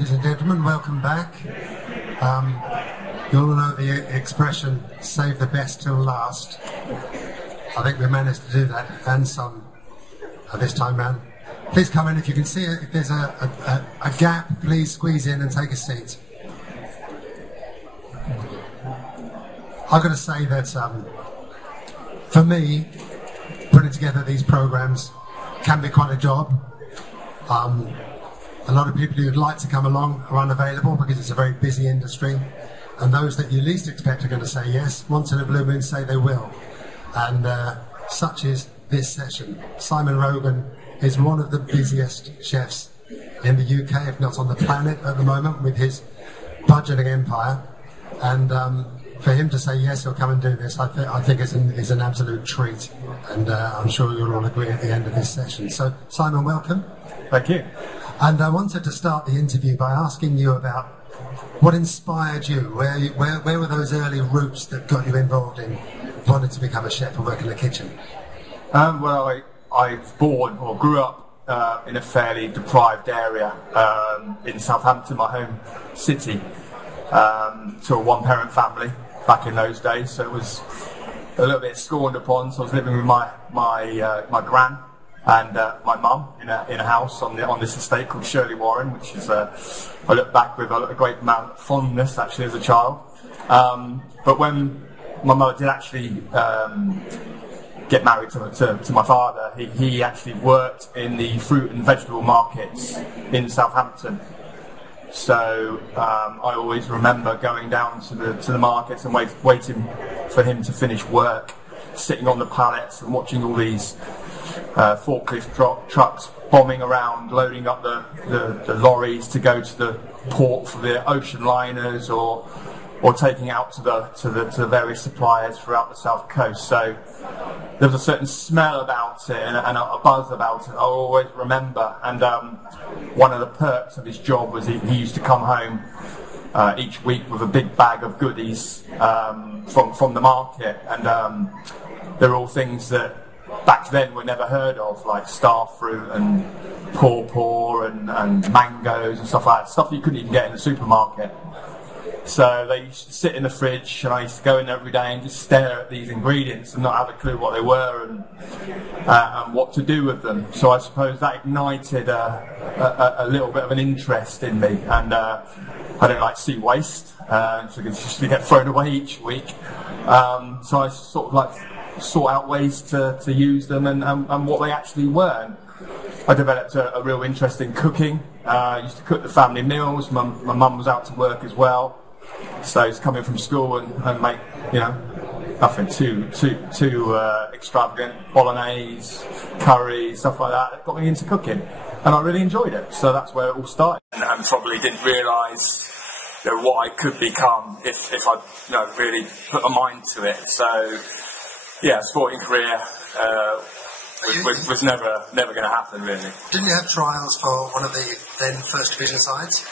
Ladies and gentlemen, welcome back. You all know the expression, save the best till last. I think we managed to do that, and some this time round. Please come in if you can see it. If there's a gap, please squeeze in and take a seat. I've got to say that for me, putting together these programs can be quite a job. A lot of people who'd like to come along are unavailable because it's a very busy industry, and those that you least expect are going to say yes. Once in a blue moon say they will, and such is this session. Simon Rogan is one of the busiest chefs in the UK, if not on the planet at the moment, with his budgeting empire, and for him to say yes, he'll come and do this, I think is an absolute treat, and I'm sure you'll all agree at the end of this session. So Simon, welcome. Thank you. And I wanted to start the interview by asking you about what inspired you. Where were those early roots that got you involved in wanting to become a chef and work in the kitchen? Well, I was born or grew up in a fairly deprived area in Southampton, my home city, to a one-parent family back in those days. So it was a little bit scorned upon. So I was living with my gran and my mum in a house on this estate called Shirley Warren, which is I look back with a great amount of fondness actually as a child. But when my mother did actually get married to my father, he actually worked in the fruit and vegetable markets in Southampton. So I always remember going down to the markets and waiting for him to finish work, sitting on the pallets and watching all these forklift trucks bombing around, loading up the lorries to go to the port for the ocean liners, or taking out to the various suppliers throughout the south coast. So there was a certain smell about it and a buzz about it I always remember. And one of the perks of his job was he used to come home each week with a big bag of goodies from the market, and they're all things that back then were never heard of, like star fruit and pawpaw and mangoes and stuff like that, stuff you couldn't even get in the supermarket. So they used to sit in the fridge, and I used to go in every day and just stare at these ingredients and not have a clue what they were and what to do with them. So I suppose that ignited a little bit of an interest in me, and I don't like to see waste, so it just get thrown away each week. So I sort of like sort out ways to use them and what they actually were. And I developed a real interest in cooking. I used to cook the family meals. My mum was out to work as well, so it's coming from school and make, nothing too extravagant, bolognese, curry, stuff like that. It got me into cooking, and I really enjoyed it. So that's where it all started, and probably didn't realise what I could become if I really put my mind to it. So yeah, sporting career was never going to happen, really. Didn't you have trials for one of the then first division sides?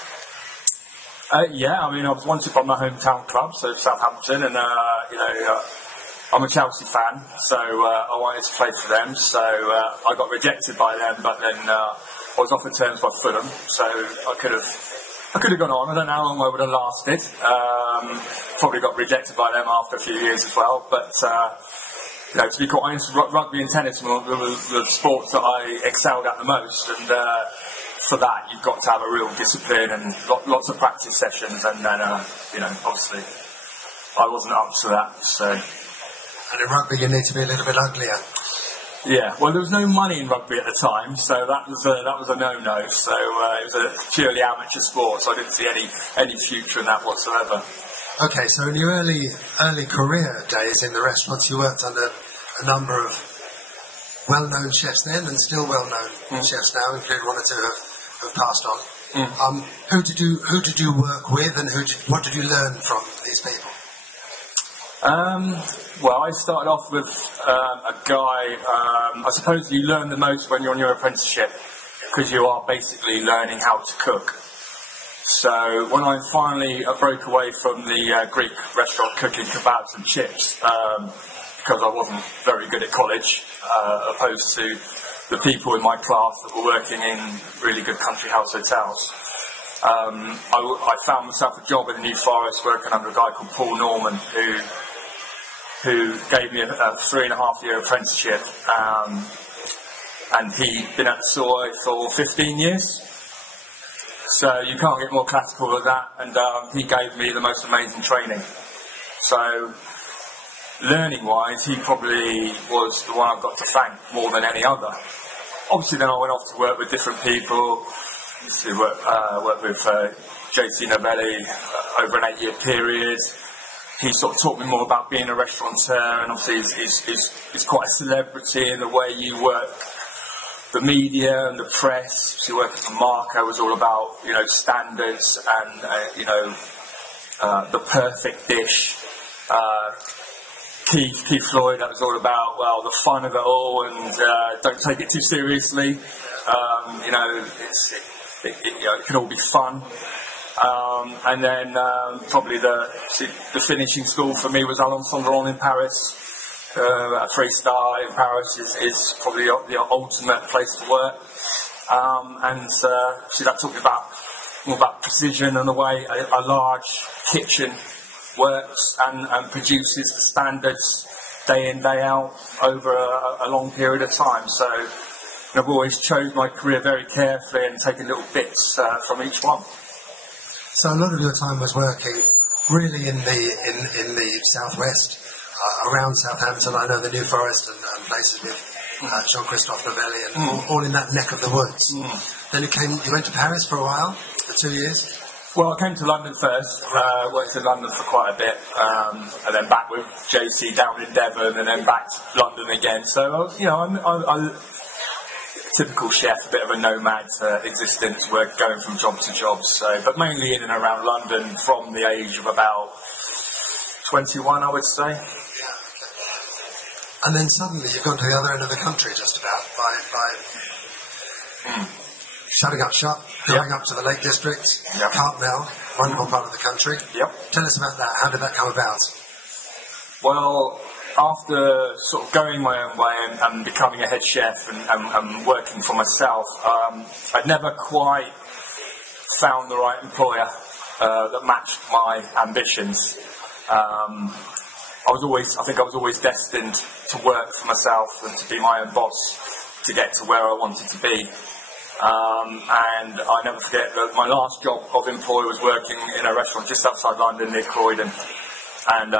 Yeah, I mean, I was wanted by my hometown club, so Southampton, and I'm a Chelsea fan, so I wanted to play for them. So I got rejected by them, but then I was offered terms by Fulham, so I could have gone on. I don't know how long I would have lasted. Probably got rejected by them after a few years as well, but. To be quite honest, rugby and tennis were the sports that I excelled at the most, and for that you've got to have a real discipline and lots of practice sessions, and then obviously I wasn't up to that. So. And in rugby you need to be a little bit uglier. Yeah, well, there was no money in rugby at the time, so that was a no-no. So it was a purely amateur sport, so I didn't see any future in that whatsoever. Okay, so in your early career days in the restaurants, you worked under a number of well-known chefs then, and still well-known chefs now, including one or two have passed on. Who did you work with, and what did you learn from these people? Well, I started off with a guy. I suppose you learn the most when you're on your apprenticeship, because you are basically learning how to cook. So when I finally broke away from the Greek restaurant cooking kebabs and chips, because I wasn't very good at college, opposed to the people in my class that were working in really good country house hotels, I found myself a job in the New Forest working under a guy called Paul Norman, who gave me a 3.5-year apprenticeship, and he'd been at Soy for 15 years. So you can't get more classical than that, and he gave me the most amazing training. So learning-wise, he probably was the one I've got to thank more than any other. Obviously, then I went off to work with different people. To work with JC Novelli over an 8-year period. He sort of taught me more about being a restaurateur, and obviously he's quite a celebrity in the way you work the media and the press. So working for Marco was all about, you know, standards and the perfect dish. Keith Floyd, that was all about, well, the fun of it all, and don't take it too seriously. It can all be fun. And then probably the finishing school for me was Alain Sondron in Paris. A 3-star in Paris is probably the ultimate place to work. That taught me more about precision and the way a large kitchen works and produces the standards day in, day out over a long period of time. So I've always chose my career very carefully and taken little bits from each one. So a lot of your time was working really in the southwest, around Southampton. I know the New Forest and places with Jean-Christophe Novelli and all in that neck of the woods. Then you went to Paris for a while, for 2 years. Well, I came to London first, worked in London for quite a bit, and then back with JC down in Devon, and then back to London again. So, I'm typical chef, a bit of a nomad existence, we're going from job to job. So, but mainly in and around London from the age of about 21, I would say. Yeah. And then suddenly you've gone to the other end of the country, just about by shutting up shop, going up to the Lake District, Cartmel, wonderful part of the country. Yep. Tell us about that. How did that come about? Well, after sort of going my own way and becoming a head chef and working for myself, I'd never quite found the right employer that matched my ambitions. I think I was always destined to work for myself and to be my own boss, to get to where I wanted to be. And I never forget that my last job of employ was working in a restaurant just outside London near Croydon. And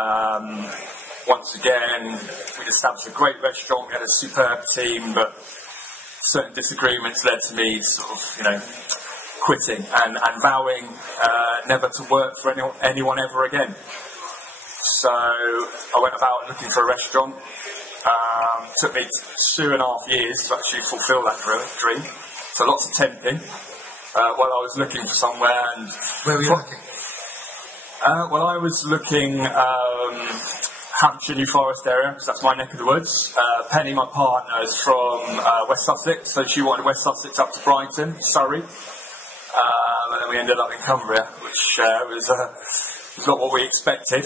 once again, we'd established a great restaurant, we had a superb team, but certain disagreements led to me sort of, quitting and vowing never to work for anyone ever again. So I went about looking for a restaurant. Took me 2.5 years to actually fulfil that dream. So lots of temping while I was looking for somewhere. And where were you looking? Well, I was looking Hampshire, New Forest area, because that's my neck of the woods. Penny, my partner, is from West Sussex, so she wanted West Sussex up to Brighton, Surrey. And then we ended up in Cumbria, which was not what we expected.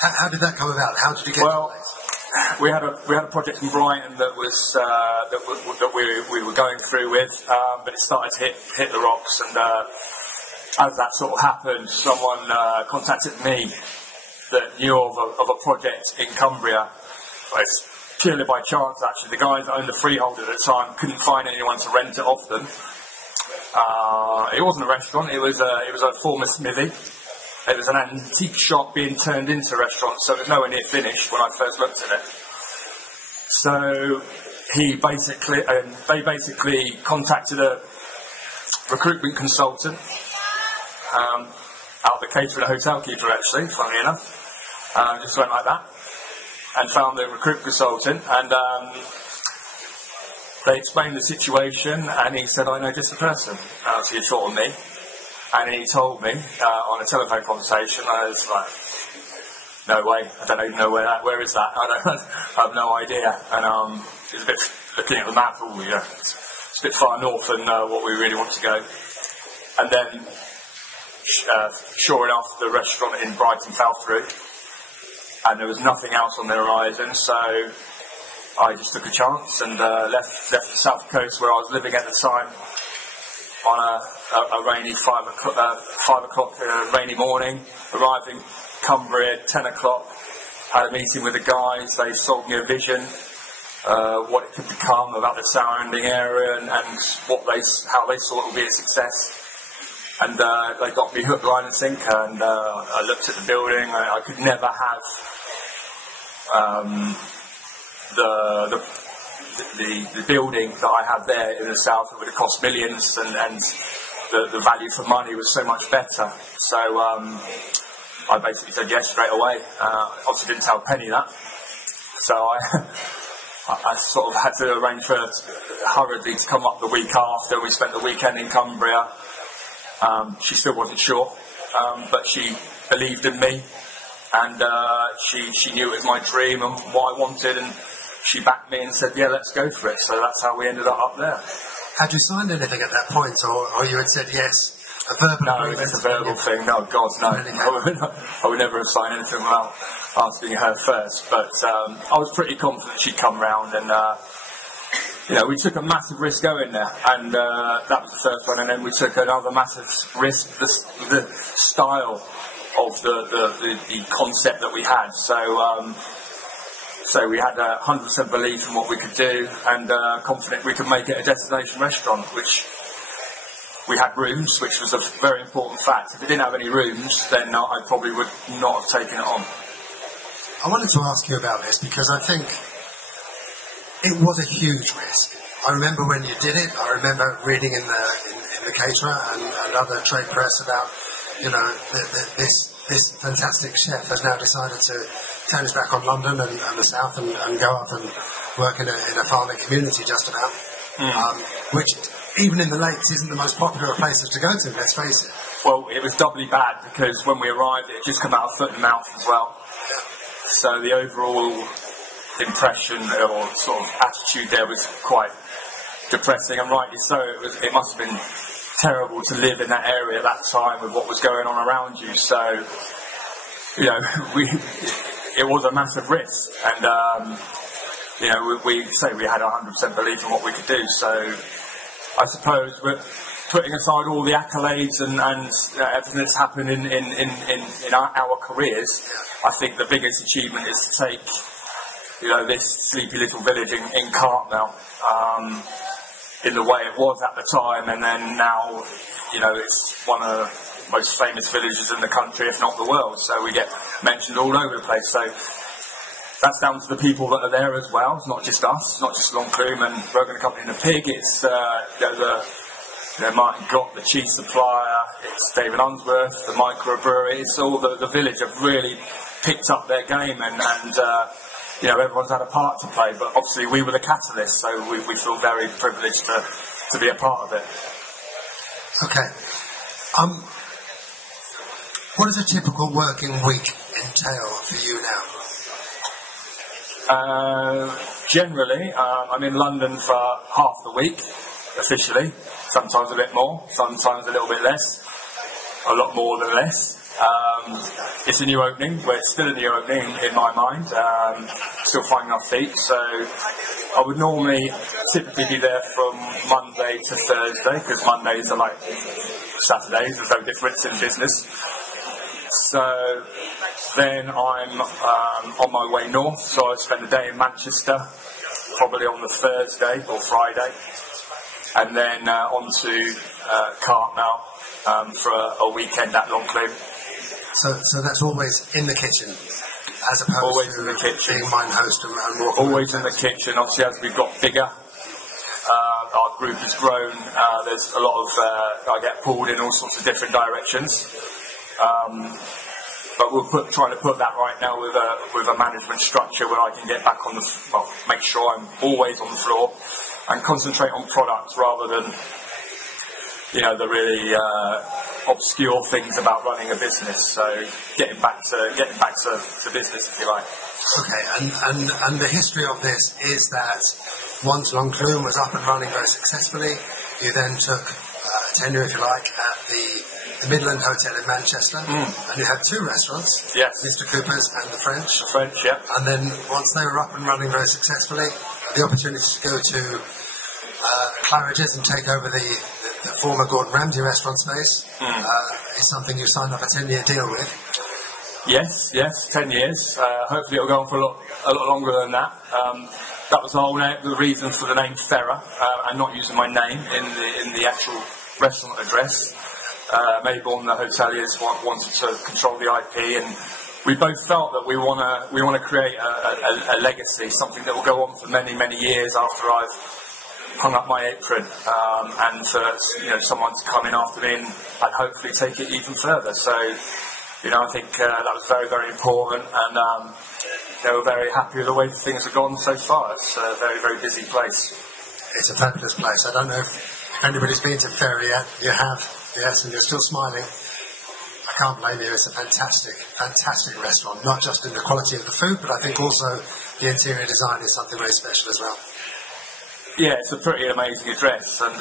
How did that come about? How did you get to the place? We had a project in Brighton that was that we were going through with, but it started to hit the rocks, and as that sort of happened, someone contacted me that knew of a project in Cumbria. Well, it's purely by chance, actually. The guys that owned the freehold at the time couldn't find anyone to rent it off them. It wasn't a restaurant; it was a former smithy. It was an antique shop being turned into a restaurant, so it was nowhere near finished when I first looked at it. So they basically contacted a recruitment consultant, out of the Caterer and hotel keeper, actually, funnily enough. Just went like that and found the recruitment consultant, and they explained the situation, and he said, "I know just the person." So he thought of me. And he told me on a telephone conversation, I was like, "No way! I don't even know where is that? I have no idea." And it was a bit looking at the map. Oh, yeah, it's a bit far north than what we really want to go. And then, sure enough, the restaurant in Brighton fell through, and there was nothing else on the horizon. So I just took a chance and left the south coast where I was living at the time. on a rainy 5 o'clock rainy morning, arrived in Cumbria at 10 o'clock, had a meeting with the guys. They sold me a vision, what it could become, about the surrounding area, and how they thought it would be a success. And they got me hook, line and sinker, and I looked at the building. I could never have the building that I had there in the south. It would have cost millions, and the value for money was so much better. So I basically said yes straight away. Obviously didn't tell Penny that. So I sort of had to arrange for her hurriedly to come up the week after. We spent the weekend in Cumbria. She still wasn't sure, but she believed in me, and she knew it was my dream and what I wanted, and she backed me and said, yeah, let's go for it. So that's how we ended up there. Had you signed anything at that point, or you had said yes? A verbal No, agreement? it's a verbal thing. No, God, no. I would never have signed anything without asking her first. But I was pretty confident she'd come round, and we took a massive risk going there, and that was the first one. And then we took another massive risk, the style of the concept that we had. So we had 100% belief in what we could do, and confident we could make it a destination restaurant, which we had rooms, which was a very important fact. If we didn't have any rooms, then I probably would not have taken it on. I wanted to ask you about this because I think it was a huge risk. I remember when you did it. I remember reading in the Caterer and other trade press about, this fantastic chef has now decided to turn his back on London and the south and go up and work in a farming community just about, which even in the lakes isn't the most popular of places to go to, let's face it. Well, it was doubly bad because when we arrived it had just come out of foot and mouth as well. Yeah. So the overall impression or sort of attitude there was quite depressing, and rightly so. It must have been terrible to live in that area at that time with what was going on around you. So, it was a massive risk, and we had 100% belief in what we could do. So I suppose we're putting aside all the accolades and everything that's happened in our careers. I think the biggest achievement is to take this sleepy little village in Cartmel in the way it was at the time, and then now it's one of the most famous villages in the country, if not the world. So we get mentioned all over the place. So that's down to the people that are there as well. It's not just us. It's not just Lonclume and Rogan and Company and the Pig. It's Martin Gott, the cheese supplier. It's David Unsworth, the microbrewery. It's all the village have really picked up their game, and everyone's had a part to play. But obviously we were the catalyst, so we feel very privileged to be a part of it. Okay. What does a typical working week entail for you now? Generally, I'm in London for half the week, officially. Sometimes a bit more, sometimes a little bit less. A lot more than less. It's a new opening. Well, it's still a new opening in my mind. Still finding our feet. So I would typically be there from Monday to Thursday, because Mondays are like Saturdays. There's no difference in business. So then I'm on my way north. So I spend a day in Manchester, probably on the Thursday or Friday, and then on to Cartmel for a weekend at Lonclume. So that's always in the kitchen, as opposed always to in the kitchen. being mine host and walking. Always in the kitchen. Obviously, as we've got bigger, our group has grown. There's a lot of I get pulled in all sorts of different directions. But we're trying to put that right now with a management structure where I can get back on make sure I'm always on the floor and concentrate on products rather than the really obscure things about running a business. So getting back to business, if you like. Okay, and the history of this is that once Lonclume was up and running very successfully, you then took tenure, if you like, at the Midland Hotel in Manchester, and you had two restaurants, yes, Mr. Cooper's and the French. The French, yeah. And then once they were up and running very successfully, the opportunity to go to Claridge's and take over the the former Gordon Ramsay restaurant space is something you signed up a 10-year deal with. Yes, 10 years. Hopefully it'll go on for a lot longer than that. That was the reason for the name Ferrer, and not using my name in the actual restaurant address. Mayborn, the hoteliers, wanted to control the IP, and we both felt that we want to create a legacy, something that will go on for many, many years after I've hung up my apron, and for someone to come in after me and hopefully take it even further. So, I think that was very, very important, and they were very happy with the way things have gone so far. It's a very, very busy place. It's a fabulous place. I don't know if anybody's been to Ferry yet. You have, yes, and you're still smiling. I can't blame you. It's a fantastic, fantastic restaurant, not just in the quality of the food, but I think also the interior design is something very special as well. Yeah, it's a pretty amazing address, and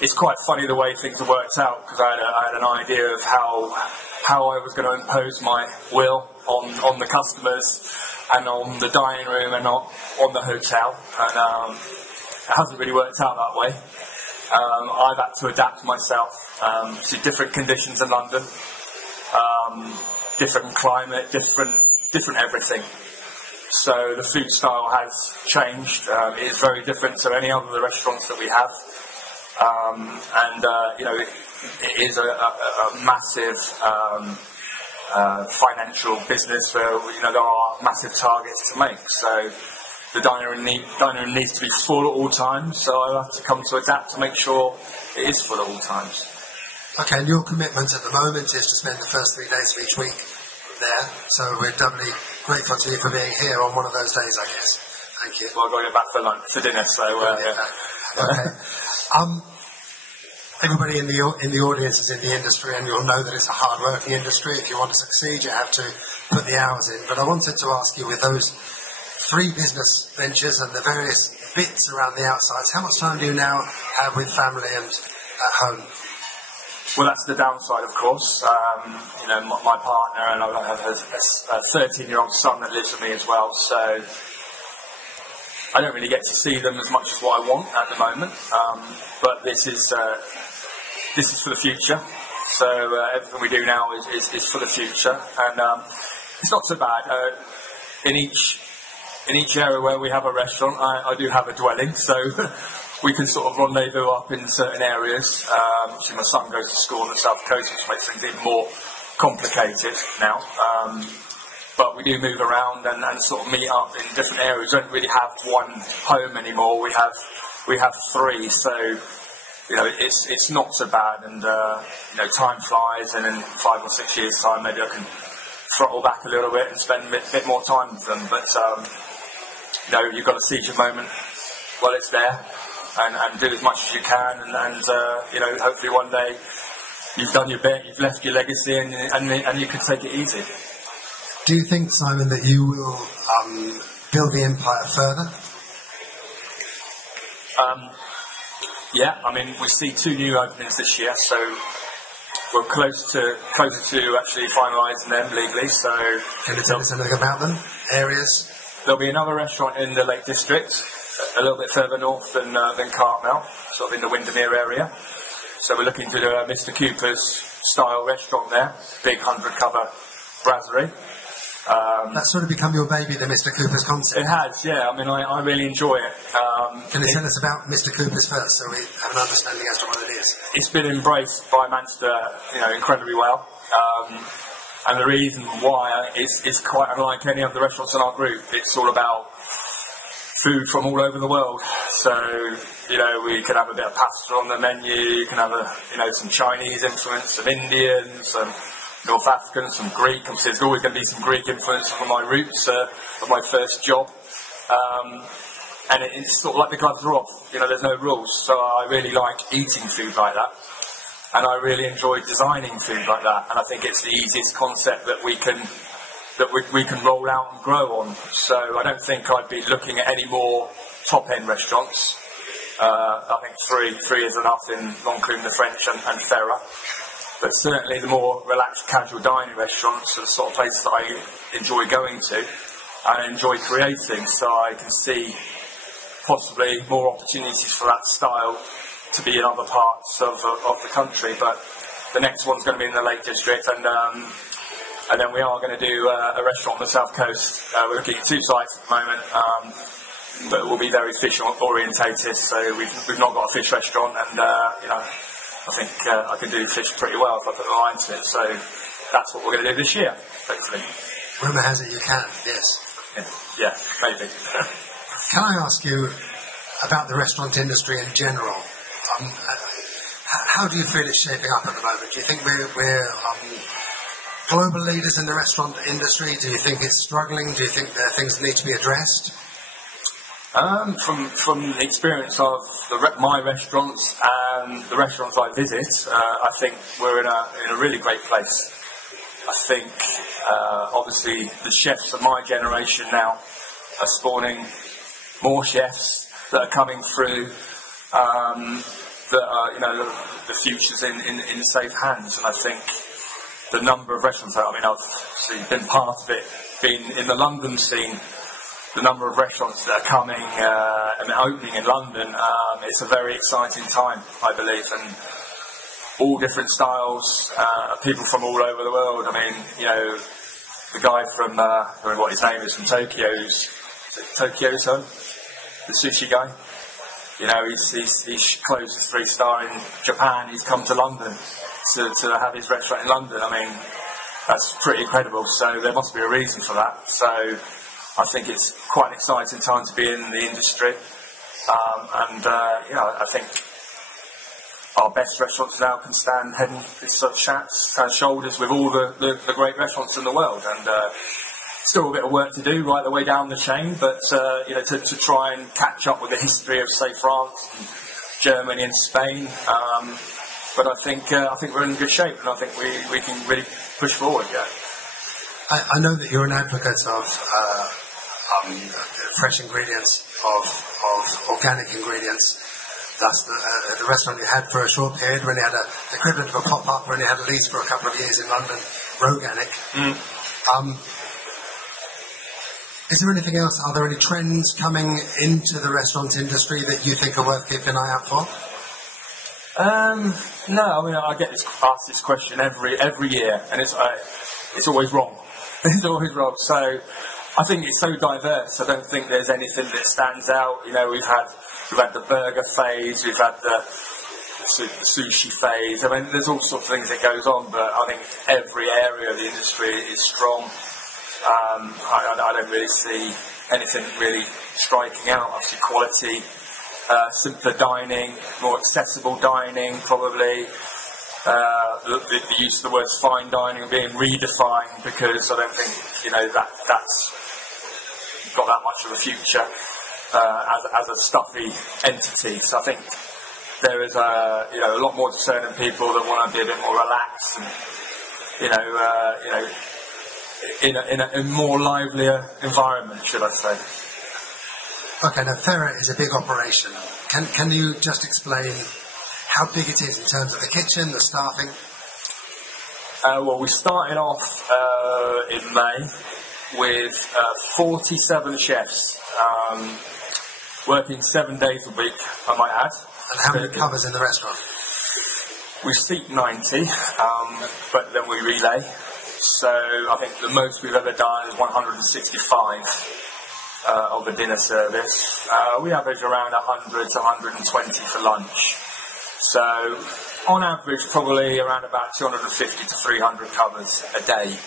it's quite funny the way things have worked out, because I had an idea of how I was going to impose my will on the customers and on the dining room and on the hotel, and it hasn't really worked out that way. I've had to adapt myself to different conditions in London, different climate, different everything. So the food style has changed. It is very different to any other of the restaurants that we have, and it is a massive financial business where there are massive targets to make. So the dining room needs to be full at all times. So I have to come to adapt to make sure it is full at all times. Okay, and your commitment at the moment is to spend the first 3 days of each week there. So we're doubly grateful to you for being here on one of those days, I guess. Thank you. Well, I've got to get back for dinner, so yeah. Okay. Everybody in the audience is in the industry, and you'll know that it's a hard-working industry. If you want to succeed, you have to put the hours in. But I wanted to ask you, with those 3 business ventures and the various bits around the outsides, how much time do you now have with family and at home? Well, that's the downside, of course. My partner, and I have a 13-year-old son that lives with me as well, so I don't really get to see them as much as what I want at the moment. But this is for the future. So everything we do now is for the future, and it's not so bad. In each area where we have a restaurant, I do have a dwelling, so we can sort of rendezvous up in certain areas. So my son goes to school on the south coast, which makes things even more complicated now. But we do move around and sort of meet up in different areas. We don't really have one home anymore. We have 3, so it's not so bad. And time flies, and in 5 or 6 years' time, maybe I can throttle back a little bit and spend a bit more time with them. But you've got to seize your moment while it's there, and do as much as you can, and hopefully one day you've done your bit, you've left your legacy, and you can take it easy. Do you think, Simon, that you will build the empire further? Yeah, I mean, we see 2 new openings this year, so we're closer to actually finalising them legally. So can you tell us anything about them? Areas? There'll be another restaurant in the Lake District, a little bit further north than Cartmel, sort of in the Windermere area. So we're looking to do a Mr. Cooper's style restaurant there, big 100-cover brasserie. That's sort of become your baby, the Mr. Cooper's concept. It has, yeah. I mean, I really enjoy it. Can you tell us about Mr. Cooper's first, so we have an understanding as to what it is? It's been embraced by Manchester, incredibly well. And the reason why is quite unlike any of the restaurants in our group. It's all about food from all over the world. So, we can have a bit of pasta on the menu. You can have some Chinese influence, some Indian, some North African, some Greek. Obviously, there's always going to be some Greek influence from my roots of my first job. And it's sort of like the gloves are off. There's no rules. So I really like eating food like that. And I really enjoy designing food like that. And I think it's the easiest concept that we can roll out and grow on. So I don't think I'd be looking at any more top-end restaurants. I think three is enough in Montclair, the French, and Ferrer. But certainly the more relaxed, casual dining restaurants are the sort of places that I enjoy going to and enjoy creating. So I can see possibly more opportunities for that style to be in other parts of the country, but the next one's going to be in the Lake District, and then we are going to do a restaurant on the South Coast. We're looking at 2 sites at the moment, but we'll be very fish orientated. So we've not got a fish restaurant, and I think I can do fish pretty well if I put the mind to it. So that's what we're going to do this year, hopefully. Rumour has it you can, yes. Yeah, maybe. Can I ask you about the restaurant industry in general? How do you feel it's shaping up at the moment? Do you think we're global leaders in the restaurant industry? Do you think it's struggling? Do you think there are things that need to be addressed? From the experience of my restaurants and the restaurants I visit, I think we're in a really great place. I think obviously the chefs of my generation now are spawning more chefs that are coming through. That are, the future's in safe hands, and I think the number of restaurants. I mean, I've obviously been part of it, been in the London scene. The number of restaurants that are coming and opening in London, it's a very exciting time, I believe, and all different styles, people from all over the world. I mean, the guy from, I don't know what his name is, from Tokyo's Son, the sushi guy. He's closed his 3-star in Japan. He's come to London to have his restaurant in London. I mean, that's pretty incredible. So there must be a reason for that. So I think it's quite an exciting time to be in the industry. I think our best restaurants now can stand head and shoulders with all the great restaurants in the world. And still a bit of work to do right the way down the chain, but to try and catch up with the history of, say, France and Germany and Spain. But I think we're in good shape, and I think we can really push forward. Yeah. I know that you're an advocate of fresh ingredients, of organic ingredients. That's the restaurant you had for a short period, when you had the equivalent of a pop-up, when you had a lease for a couple of years in London, Roganic. Is there anything else? Are there any trends coming into the restaurant industry that you think are worth keeping an eye out for? No, I mean, I get asked this question every year, and it's always wrong. It's always wrong. So I think it's so diverse. I don't think there's anything that stands out. We've had the burger phase, we've had the sushi phase. I mean, there's all sorts of things that goes on, but I think every area of the industry is strong. I don't really see anything really striking out. Obviously, quality, simpler dining, more accessible dining, probably. The use of the words fine dining being redefined, because I don't think that's got that much of a future as a stuffy entity. So I think there is a lot more discerning people that want to be a bit more relaxed and in a more livelier environment, should I say. Okay, now Ferret is a big operation. Can you just explain how big it is in terms of the kitchen, the staffing? Well, we started off in May with 47 chefs working 7 days a week, I might add. And how many covers in the restaurant? We seat 90, but then we relay. So I think the most we've ever done is 165 of a dinner service. We average around 100 to 120 for lunch. So on average, probably around about 250 to 300 covers a day,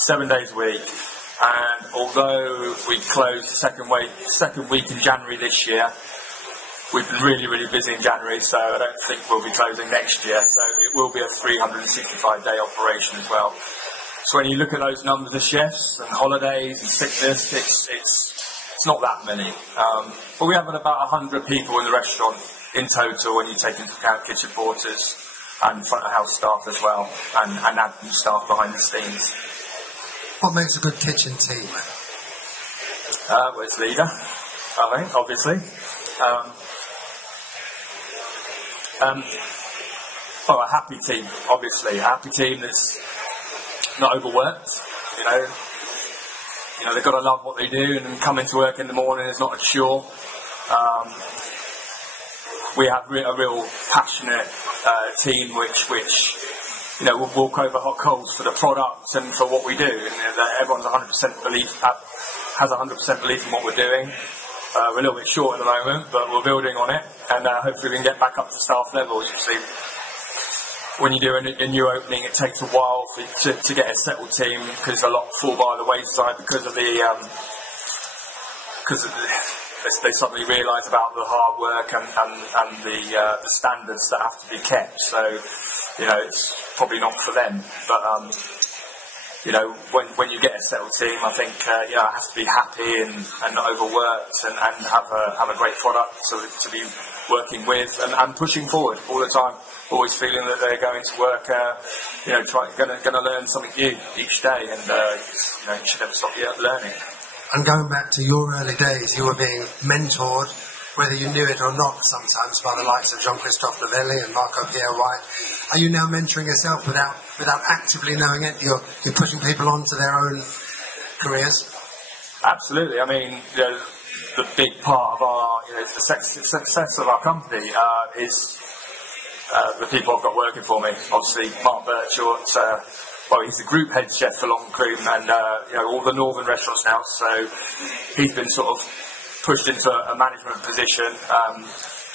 7 days a week. And although we closed the second week in January this year, we've been really, really busy in January, so I don't think we'll be closing next year. So it will be a 365-day operation as well. So when you look at those numbers of chefs and holidays and sickness, it's not that many. But we have about 100 people in the restaurant in total, when you take into account kitchen porters and front of house staff as well, and admin staff behind the scenes. What makes a good kitchen team? Well, it's leader, I think, obviously. A happy team, obviously. A happy team that's not overworked, they've got to love what they do, and coming to work in the morning is not a chore. we have a real passionate team which will walk over hot coals for the product and for what we do, and that everyone's 100% has 100% belief in what we're doing. We're a little bit short at the moment, but we're building on it, and hopefully we can get back up to staff levels. You see, when you do a new opening, it takes a while to get a settled team, because a lot fall by the wayside because they suddenly realise about the hard work and the standards that have to be kept. So, it's probably not for them. But when you get a settled team, I think it has to be happy and not overworked, and have a great product to be working with and pushing forward all the time. Always feeling that they're going to work, going to learn something new each day, and you should never stop learning. And going back to your early days, you were being mentored, whether you knew it or not, sometimes by the likes of Jean-Christophe Novelli and Marco Pierre White. Are you now mentoring yourself without actively knowing it? You're pushing people on to their own careers? Absolutely. I mean, the big part of our, the success of our company is the people I've got working for me. Obviously, Mark Birchall, he's the group head chef for Longcombe and all the northern restaurants now. So he's been sort of pushed into a management position.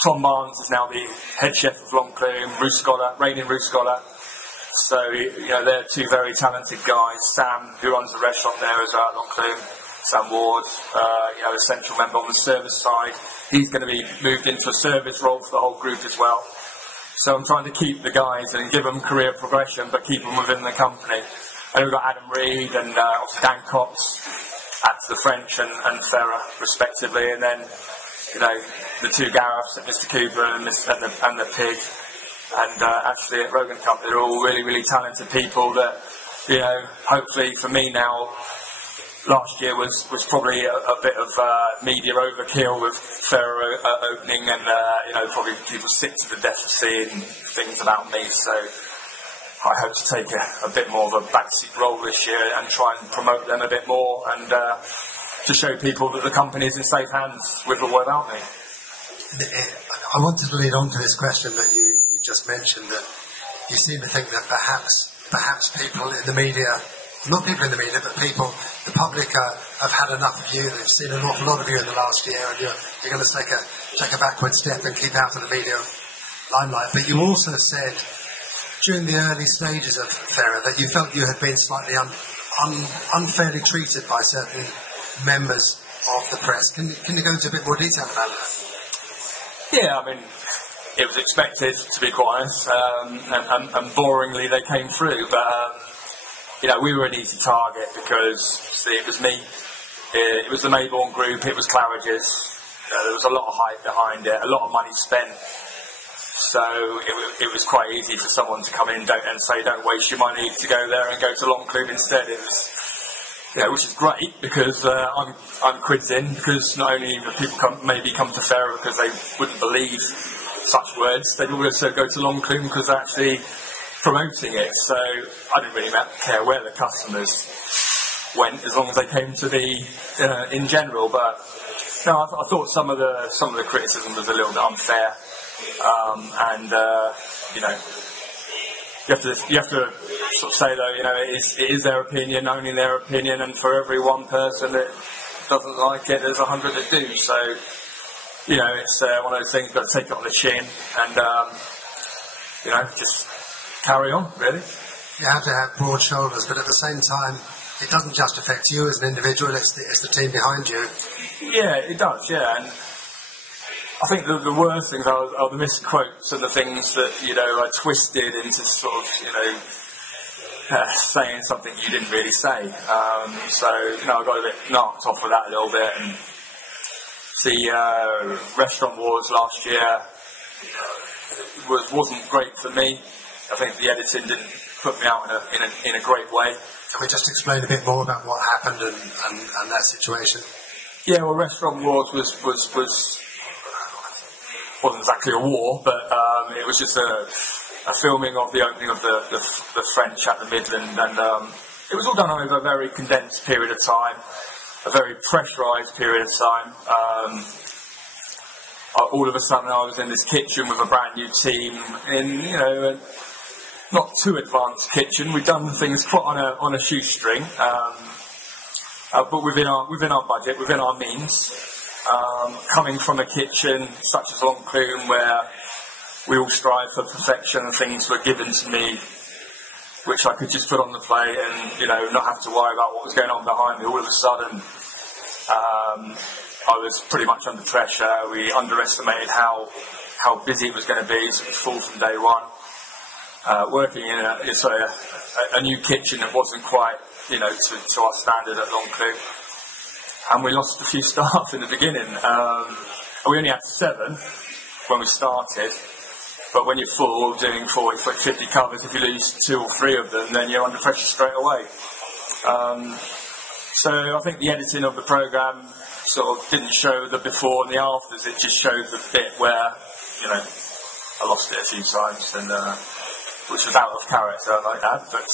Tom Barnes is now the head chef of Longcombe, reigning Ruth Scholar. So they're two very talented guys. Sam, who runs the restaurant there as well at Longcombe, Sam Ward, a central member on the service side. He's going to be moved into a service role for the whole group as well. So I'm trying to keep the guys and give them career progression, but keep them within the company. And we've got Adam Reed and Dan Cox at the French and Ferrer, respectively. And then, the two Gareths at Mr. Cooper and the Pig. And actually at Rogan Company, they're all really, really talented people that, hopefully for me now, last year was probably a bit of media overkill with Ferrer opening, and probably people sick to the death of seeing things about me. So I hope to take a bit more of a backseat role this year and try and promote them a bit more, and to show people that the company is in safe hands with or without me. I wanted to lead on to this question that you just mentioned, that you seem to think that perhaps people in the media. Not people in the media, but the public have had enough of you. They've seen an awful lot of you in the last year, and you're going to take a backward step and keep out of the media limelight. But you also said during the early stages of Ferrer that you felt you had been slightly unfairly treated by certain members of the press. Can you go into a bit more detail about that? Yeah, I mean, it was expected, to be quite honest, and boringly they came through, but. We were an easy target because, it was me, it was the Mayborn Group, it was Claridge's, there was a lot of hype behind it, a lot of money spent, so it was quite easy for someone to come in and say, don't waste your money to go there and go to Longcombe instead. It was, which is great, because I'm quids in, because not only do people come to Ferrer because they wouldn't believe such words, they'd also go to Longcombe because they're actually promoting it. So I didn't really care where the customers went, as long as they came to the in general. But no, I thought some of the criticism was a little bit unfair, and you have to sort of say, though, it is their opinion, only their opinion, and for every one person that doesn't like it, there's 100 that do. So it's one of those things you've got to take it on the chin and just carry on, really. You have to have broad shoulders, but at the same time, it doesn't just affect you as an individual, it's the team behind you. Yeah, it does, yeah. And I think the worst things are the misquotes and the things that, are twisted into sort of, saying something you didn't really say. So, I got a bit knocked off with that a little bit. And the Restaurant Wars last year wasn't great for me. I think the editing didn't put me out in a great way. Can we just explain a bit more about what happened and that situation? Yeah, well, Restaurant Wars wasn't exactly a war, but it was just a filming of the opening of the French at the Midland, and it was all done over a very condensed period of time, a very pressurised period of time. all of a sudden I was in this kitchen with a brand new team in, a not too advanced kitchen. We've done things quite on a shoestring, but within our budget, within our means. Coming from a kitchen such as Long Clune, where we all strive for perfection and things were given to me which I could just put on the plate and, not have to worry about what was going on behind me. All of a sudden, I was pretty much under pressure. We underestimated how busy it was going to be, so it was full from day one. Working in a new kitchen that wasn't quite, to our standard at Long Clune. And we lost a few staff in the beginning. We only had 7 when we started. But when you're full, doing 40, 50 covers, if you lose 2 or 3 of them, then you're under pressure straight away. So I think the editing of the programme sort of didn't show the before and the afters. It just showed the bit where, I lost it a few times, and which was out of character, like that. But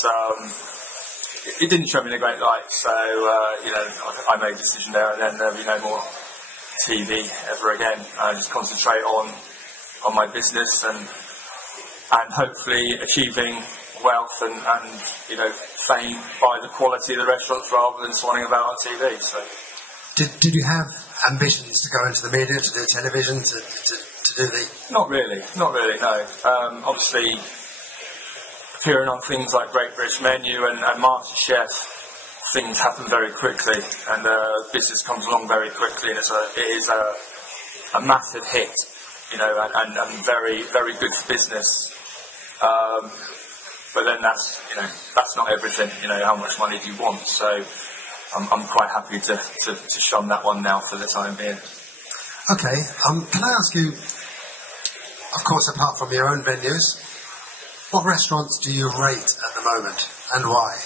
it didn't show me in a great light. So, I made a decision there, and then there'll be no more TV ever again. I just concentrate on my business and hopefully achieving wealth and fame by the quality of the restaurants rather than swanning about on TV. So, did you have ambitions to go into the media, to do television, to do the? Not really, no. Obviously, appearing on things like Great British Menu and MasterChef, things happen very quickly, and business comes along very quickly, and it is a massive hit. And very, very good for business. But then that's not everything. How much money do you want? So I'm quite happy to shun that one now for the time being. Okay. Can I ask you, of course, apart from your own venues, what restaurants do you rate at the moment, and why?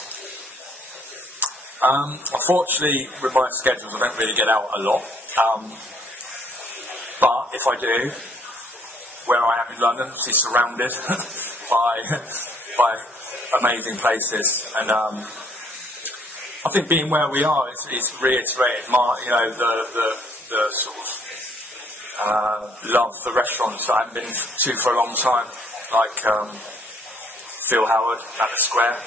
Unfortunately, with my schedules, I don't really get out a lot. But if I do, where I am in London, obviously surrounded by amazing places, and I think being where we are is reiterated the sort of love for restaurants that I've been to for a long time, like Phil Howard at the Square,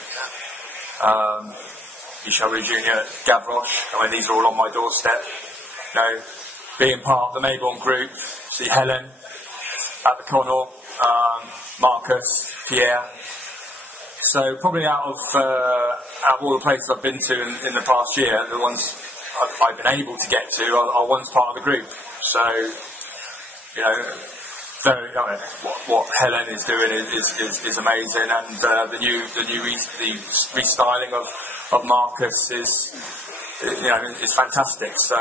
Michel Rouge Jr. at Gavroche. These are all on my doorstep. Being part of the Mayborn group, see Helen at the Connaught, Marcus, Pierre. So probably out of all the places I've been to in the past year, the ones I've been able to get to are ones part of the group. So, what Helen is doing is amazing, and the new restyling of Marcus is fantastic. So.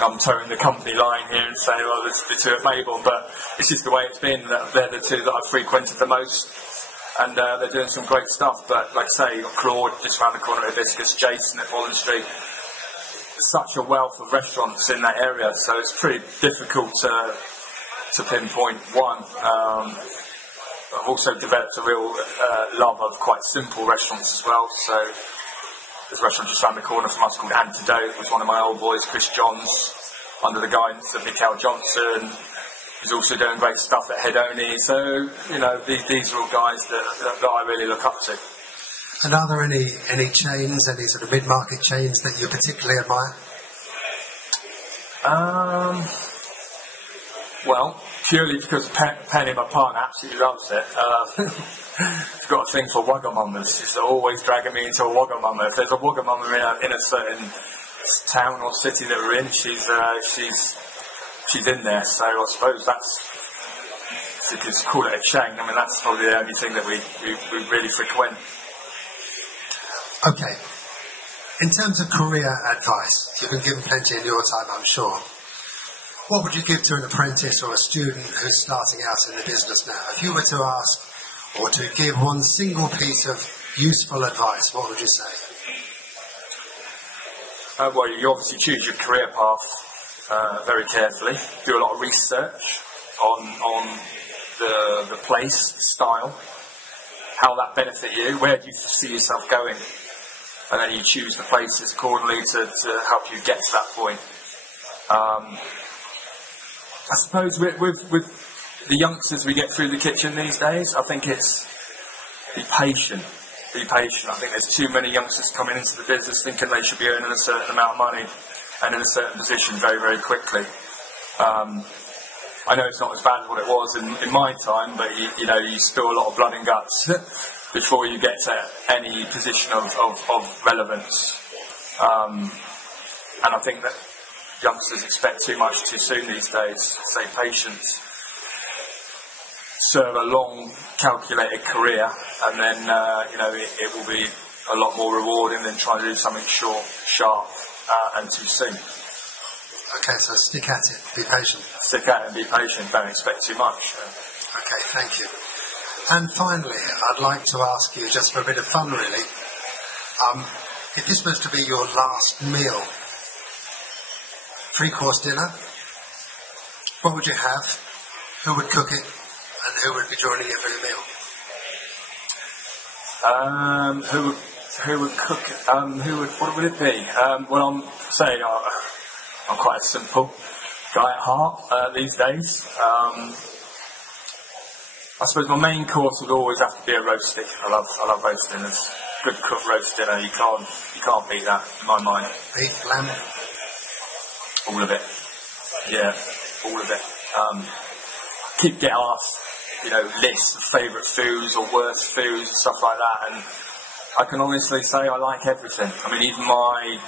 I'm towing the company line here and saying, well, it's the 2 at Mayborn, but it's just the way it's been. They're the 2 that I've frequented the most, and they're doing some great stuff. But like I say, you've got Claude just around the corner at Hibiscus, Jason at Bolton Street. There's such a wealth of restaurants in that area, so it's pretty difficult to pinpoint one. I've also developed a real love of quite simple restaurants as well. So there's a restaurant just around the corner from us called Antidote, with one of my old boys, Chris Johns, under the guidance of Mikael Johnson. He's also doing great stuff at Hedoni. So, these are all guys that I really look up to. And are there any chains, any sort of mid-market chains that you particularly admire? Well, purely because Penny, my partner, absolutely loves it. She's got a thing for Wagamamas. She's always dragging me into a Wagamama. If there's a Wagamama in a certain town or city that we're in, she's in there. So I suppose if you could call it a chain, that's probably the only thing that we really frequent. Okay. In terms of career advice, you've been given plenty in your time, I'm sure. What would you give to an apprentice or a student who's starting out in the business now? If you were to ask or to give one single piece of useful advice, what would you say? Well, you obviously choose your career path very carefully. Do a lot of research on the place, the style, how that benefit you, where do you see yourself going, and then you choose the places accordingly to help you get to that point. I suppose with the youngsters we get through the kitchen these days, I think it's be patient. Be patient. I think there's too many youngsters coming into the business thinking they should be earning a certain amount of money and in a certain position very, very quickly. I know it's not as bad as what it was in my time, but you spill a lot of blood and guts before you get to any position of relevance. And I think that youngsters expect too much too soon these days. Say patience. Serve a long, calculated career, and then it will be a lot more rewarding than trying to do something short, sharp, and too soon. Okay, so stick at it, be patient. Stick at it and be patient, don't expect too much. Okay, thank you. And finally, I'd like to ask you, just for a bit of fun really, if this was to be your last meal, 3-course dinner, what would you have? Who would cook it? And who would be joining you for the meal? Who would cook it? What would it be? Well, I'm quite a simple guy at heart these days. I suppose my main course would always have to be a roasty. I love roast dinners. Good cooked roast dinner. You can't beat that in my mind. Beef, lamb, all of it. Yeah, all of it. Keep getting asked, lists of favourite foods or worst foods and stuff like that, and I can honestly say I like everything. I mean, even my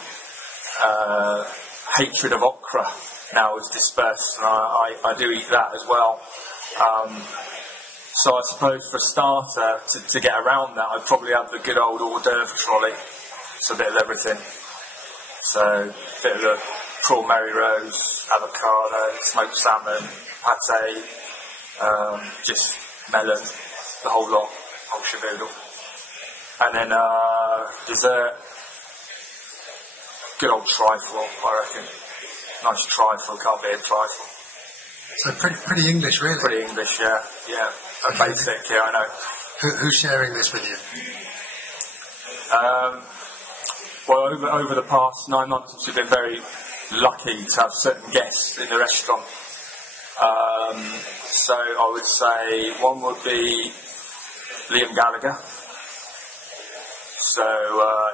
hatred of okra now is dispersed, and I do eat that as well. So I suppose for a starter, to get around that, I'd probably have the good old hors d'oeuvre trolley. It's a bit of everything. So, a bit of the prawn Mary Rose, avocado, smoked salmon, pate, just melon, the whole lot, whole shaboodle. And then dessert, good old trifle, I reckon. Nice trifle, can't beat a trifle. So pretty English, really. Pretty English, yeah. Okay. Basic, yeah, I know. Who's sharing this with you? Well, over the past 9 months, we've been very lucky to have certain guests in the restaurant. So I would say one would be Liam Gallagher. So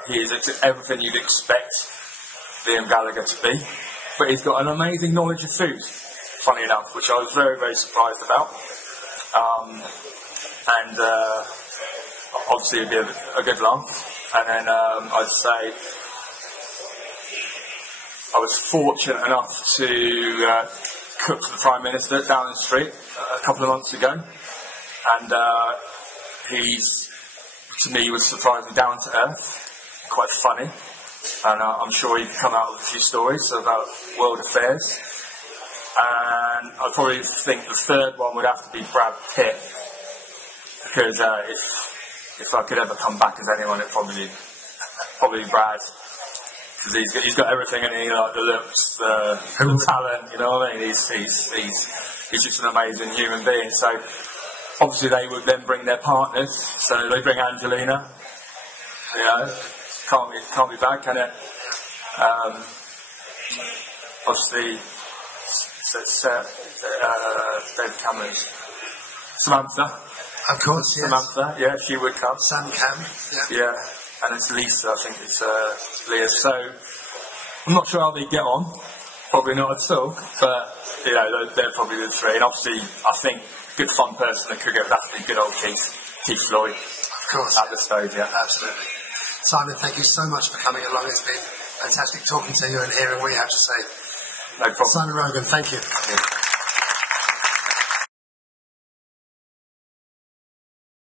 he is everything you'd expect Liam Gallagher to be, but he's got an amazing knowledge of food, funny enough, which I was very, very surprised about. And obviously it'd be a good laugh. And then I'd say I was fortunate enough to cook for the Prime Minister down the street a couple of months ago, and he's, to me, was surprisingly down to earth, quite funny, and I'm sure he can come out with a few stories about world affairs. And I probably think the third one would have to be Brad Pitt, because if I could ever come back as anyone, it'd probably be Brad. Because he's got everything in him, like the looks, the talent, you know what I mean? He's just an amazing human being. So obviously they would then bring their partners. So they bring Angelina. Can't be bad, can it? Obviously, David Cameron's Samantha. Of course, yes. Samantha, yeah, she would come. Sam Cam, yeah. And it's Lisa, I think it's Leah. So I'm not sure how they get on. Probably not at all. But they're probably the three. And obviously, I think a good fun person that could get that would be good old Keith Floyd. Of course. At the stove, yeah. Absolutely. Simon, thank you so much for coming along. It's been fantastic talking to you and hearing what you have to say. No problem. Simon Rogan, thank you.